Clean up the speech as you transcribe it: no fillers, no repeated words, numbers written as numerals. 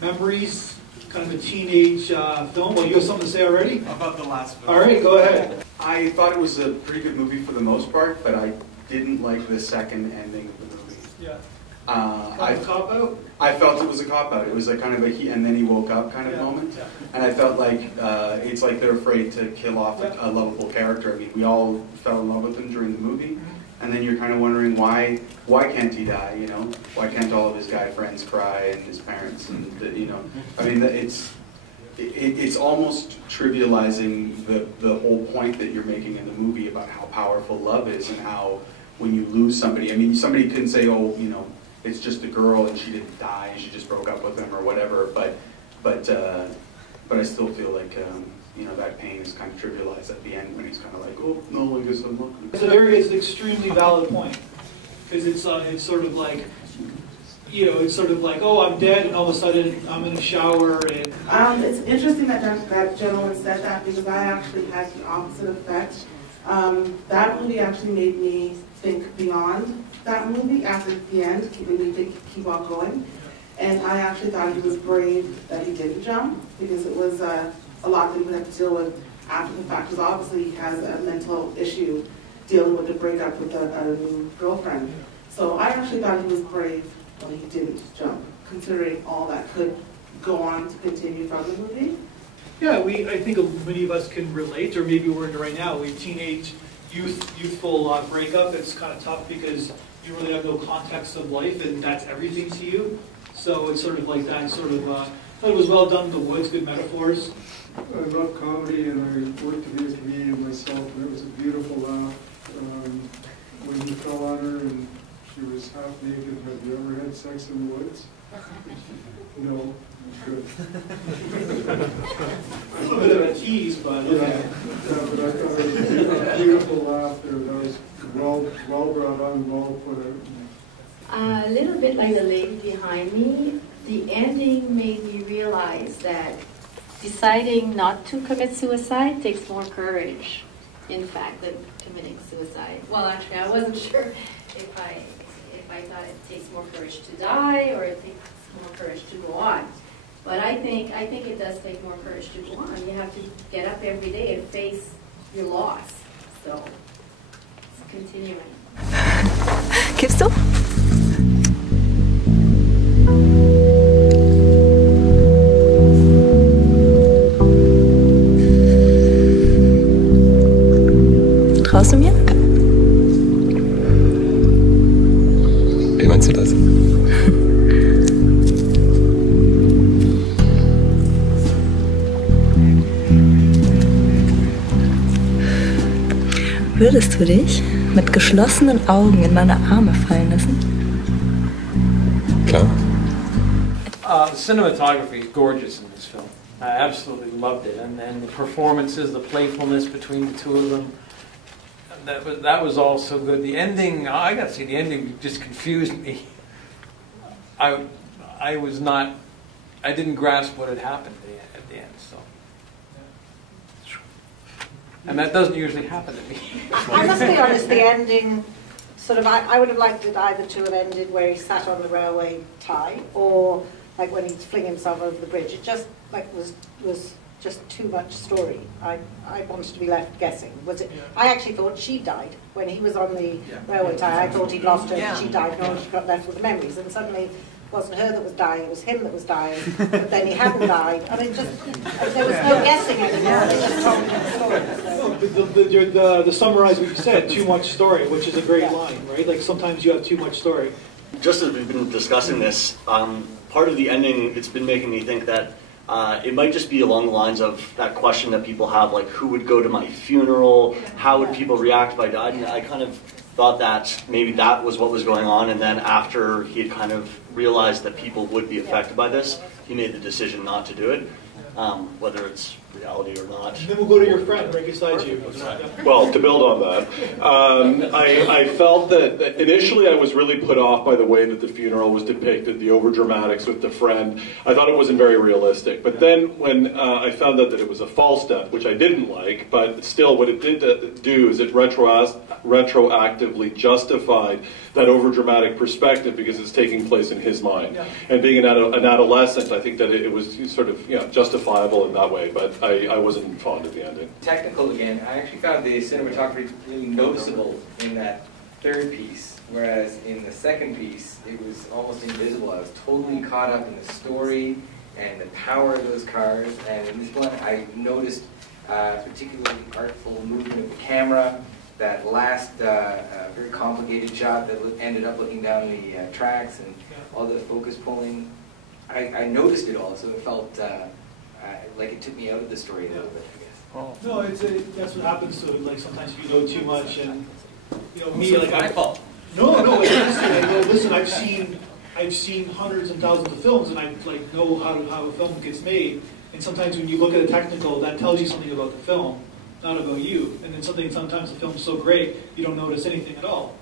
memories, kind of a teenage film. Well, you have something to say already? About the last film. All right, go ahead. I thought it was a pretty good movie for the most part, but I didn't like the second ending of the movie. Yeah. Cop-out? I felt it was a cop-out. It was like kind of a and then he woke up kind of moment. Yeah. And I felt like it's like they're afraid to kill off a lovable character. I mean, we all fell in love with him during the movie. And then you're kind of wondering why can't he die, you know? Why can't all of his guy friends cry and his parents and, you know? I mean, it's almost trivializing the whole point that you're making in the movie about how powerful love is and how when you lose somebody, I mean, somebody can say, oh, you know, it's just a girl and she didn't die, she just broke up with him or whatever, but I still feel like, you know, that pain is kind of trivialized at the end when he's kind of like, oh, no, I guess I'm not going to. It's an extremely valid point, because it's sort of like, you know, it's sort of like, oh, I'm dead, and all of a sudden I'm in the shower. And it's interesting that gentleman said that, because I actually had the opposite effect. That movie actually made me think beyond that movie after the end, keeping me to keep on going. And I actually thought he was brave that he didn't jump, because it was a lot that he would have to deal with after the fact, because obviously he has a mental issue dealing with the breakup with a new girlfriend. So I actually thought he was brave when he didn't jump, considering all that could go on to continue from the movie. Yeah, I think many of us can relate, or maybe we're in it right now. We teenage, youthful breakup. It's kind of tough because you really have no context of life, and that's everything to you. So it's sort of like that. Sort of, I thought it was well done in the woods. Good metaphors. I love comedy, and I worked to be a comedian myself, and it was a beautiful laugh. When he fell on her and she was half naked, have you ever had sex in the woods? No. Good. A little bit of a tease, but yeah. Yeah, but I thought it was a beautiful laugh there. That was well brought on, well put out. A little bit like the lady behind me, the ending made me realize that deciding not to commit suicide takes more courage, in fact, than committing suicide. Well, actually, I wasn't sure if I thought it takes more courage to die or it takes more courage to go on. But I think it does take more courage to go on. You have to get up every day and face your loss. So it's continuing. Kippst du? Traust du mir? Wie meinst du das? Würdest du dich mit geschlossenen Augen in meine Arme fallen lassen? Klar. The cinematography is gorgeous in this film. I absolutely loved it, and the performances, the playfulness between the two of them, that was all so good. The ending, I got to say, the ending just confused me. I didn't grasp what had happened at the end. So, and that doesn't usually happen to me. I must be honest, the ending, sort of, I would have liked it either to have ended where he sat on the railway tie, or like when he'd fling himself over the bridge. It just was just too much story. I wanted to be left guessing. Was it? Yeah. I actually thought she died when he was on the railway tie. I thought he'd lost her and she died, and she got left with the memories. And suddenly, it wasn't her that was dying; it was him that was dying. But then he hadn't died. I mean, just there was no guessing anymore. They just told me the story. To summarize what you said, too much story, which is a great line, right? Like sometimes you have too much story. Just as we've been discussing this, part of the ending, it's been making me think that it might just be along the lines of that question that people have, like, who would go to my funeral? How would people react if I died? And I kind of thought that maybe that was what was going on, and then after he had kind of realized that people would be affected by this, he made the decision not to do it. whether it's reality or not. And then we'll go to your friend right beside you. Well, to build on that, I felt that initially I was really put off by the way that the funeral was depicted, the overdramatics with the friend. I thought it wasn't very realistic. But then when I found out that it was a false death, which I didn't like, but still what it did do is it retroactively justified that overdramatic perspective because it's taking place in his mind. Yeah. And being an adolescent, I think that it was sort of justifiable in that way, but I wasn't fond of the ending. Technical again, I actually found the cinematography really noticeable in that third piece, whereas in the second piece, it was almost invisible. I was totally caught up in the story and the power of those cars, and in this one, I noticed particularly artful movement of the camera, that last very complicated shot that ended up looking down the tracks and all the focus pulling. I noticed it all, so it felt like it took me out of the story a little bit, I guess. Oh. No, that's what happens to it. Like sometimes if you know too much, and me, like my fault. No, it's listen, I've seen hundreds and thousands of films, and I know how a film gets made. And sometimes when you look at the technical, that tells you something about the film, not about you. And then sometimes the film's so great, you don't notice anything at all.